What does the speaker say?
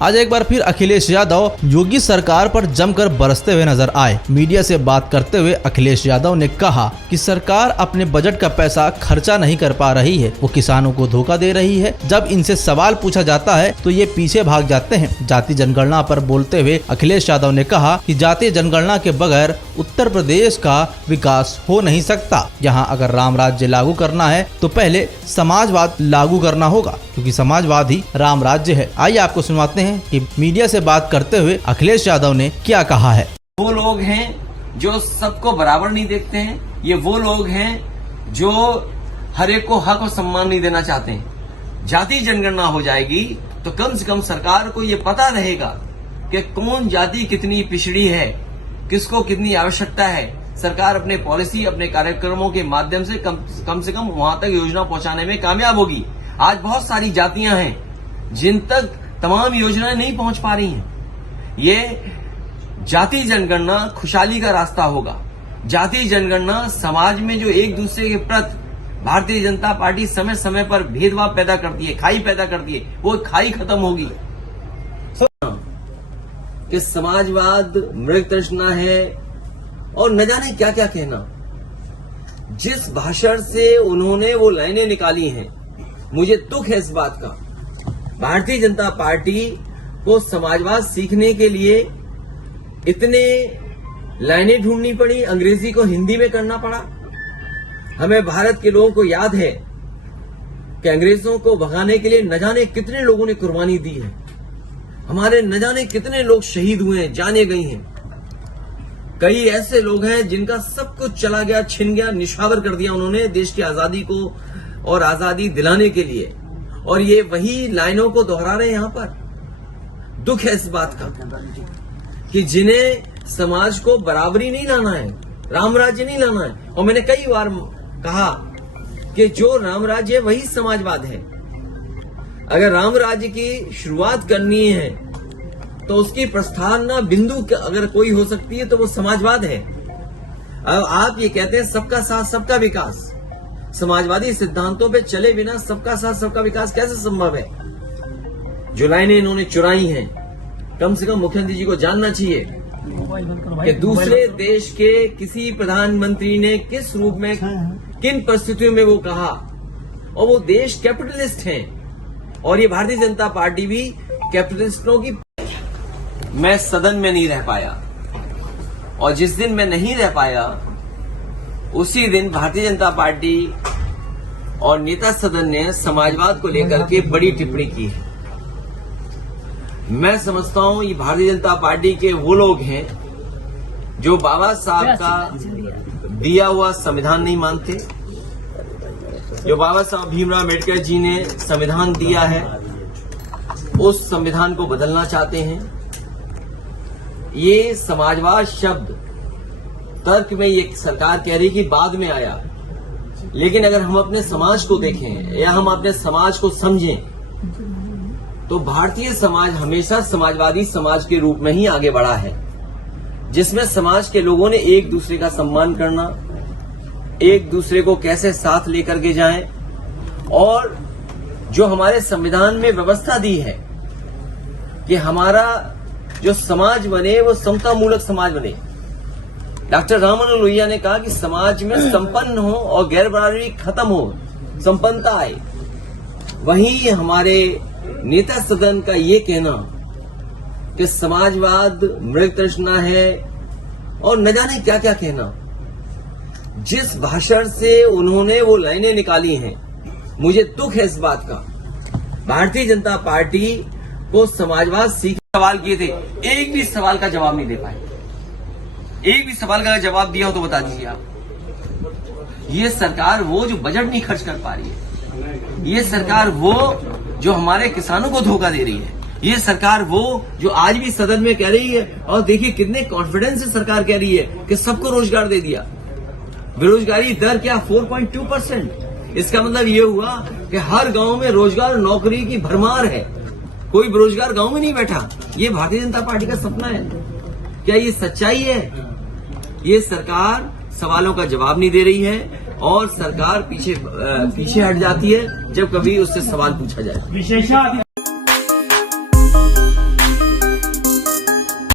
आज एक बार फिर अखिलेश यादव योगी सरकार पर जमकर बरसते हुए नजर आए। मीडिया से बात करते हुए अखिलेश यादव ने कहा कि सरकार अपने बजट का पैसा खर्चा नहीं कर पा रही है, वो किसानों को धोखा दे रही है। जब इनसे सवाल पूछा जाता है तो ये पीछे भाग जाते हैं। जाति जनगणना पर बोलते हुए अखिलेश यादव ने कहा कि जातीय जनगणना के बगैर उत्तर प्रदेश का विकास हो नहीं सकता। यहाँ अगर राम राज्य लागू करना है तो पहले समाजवाद लागू करना होगा, क्योंकि समाजवाद ही राम राज्य है। आइए आपको सुनवाते हैं कि मीडिया से बात करते हुए अखिलेश यादव ने क्या कहा है। वो लोग हैं जो सबको बराबर नहीं देखते हैं, ये वो लोग हैं जो हर एक को हक और सम्मान नहीं देना चाहते हैं। जाति जनगणना हो जाएगी तो कम से कम सरकार को ये पता रहेगा कि कौन जाति कितनी पिछड़ी है, किसको कितनी आवश्यकता है। सरकार अपने पॉलिसी, अपने कार्यक्रमों के माध्यम से कम से कम वहां तक योजना पहुंचाने में कामयाब होगी। आज बहुत सारी जातियां हैं जिन तक तमाम योजनाएं नहीं पहुंच पा रही हैं। ये जाति जनगणना खुशहाली का रास्ता होगा। जाति जनगणना समाज में जो एक दूसरे के प्रति भारतीय जनता पार्टी समय समय पर भेदभाव पैदा करती है, खाई पैदा करती है, वो खाई खत्म होगी। कि समाजवाद मृगतृष्णा है और न जाने क्या क्या कहना। जिस भाषण से उन्होंने वो लाइनें निकाली हैं, मुझे दुख है इस बात का। भारतीय जनता पार्टी को समाजवाद सीखने के लिए इतने लाइनें ढूंढनी पड़ी, अंग्रेजी को हिंदी में करना पड़ा। हमें भारत के लोगों को याद है कि अंग्रेजों को भगाने के लिए न जाने कितने लोगों ने कुर्बानी दी है। हमारे न जाने कितने लोग शहीद हुए हैं, जाने गए हैं। कई ऐसे लोग हैं जिनका सब कुछ चला गया, छिन गया, निछावर कर दिया उन्होंने देश की आजादी को और आजादी दिलाने के लिए, और ये वही लाइनों को दोहरा रहे हैं। यहां पर दुख है इस बात का कि जिन्हें समाज को बराबरी नहीं लाना है, राम राज्य नहीं लाना है। और मैंने कई बार कहा कि जो राम राज्य है वही समाजवाद है। अगर राम राज्य की शुरुआत करनी है तो उसकी प्रस्थान बिंदु अगर कोई हो सकती है तो वो समाजवाद है। अब आप ये कहते हैं सबका साथ सबका विकास, समाजवादी सिद्धांतों पे चले बिना सबका साथ सबका विकास कैसे संभव है? जो लाइनें इन्होंने चुराई हैं, कम से कम मुख्यमंत्री जी को जानना चाहिए कि दूसरे देश के किसी प्रधानमंत्री ने किस रूप में, किन परिस्थितियों में वो कहा। और वो देश कैपिटलिस्ट हैं और ये भारतीय जनता पार्टी भी कैपिटलिस्टों की। मैं सदन में नहीं रह पाया, और जिस दिन मैं नहीं रह पाया उसी दिन भारतीय जनता पार्टी और नेता सदन ने समाजवाद को लेकर के बड़ी टिप्पणी की है। मैं समझता हूं ये भारतीय जनता पार्टी के वो लोग हैं जो बाबा साहब का दिया हुआ संविधान नहीं मानते, जो बाबा साहब भीमराव अम्बेडकर जी ने संविधान दिया है उस संविधान को बदलना चाहते हैं। ये समाजवाद शब्द तर्क में ये सरकार कह रही कि बाद में आया, लेकिन अगर हम अपने समाज को देखें या हम अपने समाज को समझें तो भारतीय समाज हमेशा समाजवादी समाज के रूप में ही आगे बढ़ा है, जिसमें समाज के लोगों ने एक दूसरे का सम्मान करना, एक दूसरे को कैसे साथ लेकर के जाएं, और जो हमारे संविधान में व्यवस्था दी है कि हमारा जो समाज बने वो समता मूलक समाज बने। डॉक्टर राममनोहर लोहिया ने कहा कि समाज में संपन्न हो और गैर बराबरी खत्म हो, संपन्नता आए। वहीं हमारे नेता सदन का ये कहना कि समाजवाद मृगतृष्णा है और न जाने क्या क्या कहना। जिस भाषण से उन्होंने वो लाइनें निकाली हैं, मुझे दुख है इस बात का। भारतीय जनता पार्टी को समाजवाद सीख सवाल किए थे, एक भी सवाल का जवाब नहीं दे पाए। एक भी सवाल का जवाब दिया हो तो बता दीजिए आप। ये सरकार वो जो बजट नहीं खर्च कर पा रही है, ये सरकार वो जो हमारे किसानों को धोखा दे रही है, ये सरकार वो जो आज भी सदन में कह रही है, और देखिए कितने कॉन्फिडेंस से सरकार कह रही है कि सबको रोजगार दे दिया। बेरोजगारी दर क्या 4.2%। इसका मतलब ये हुआ कि हर गांव में रोजगार नौकरी की भरमार है, कोई बेरोजगार गांव में नहीं बैठा। ये भारतीय जनता पार्टी का सपना है क्या? ये सच्चाई है? ये सरकार सवालों का जवाब नहीं दे रही है और सरकार पीछे हट जाती है जब कभी उससे सवाल पूछा जाए।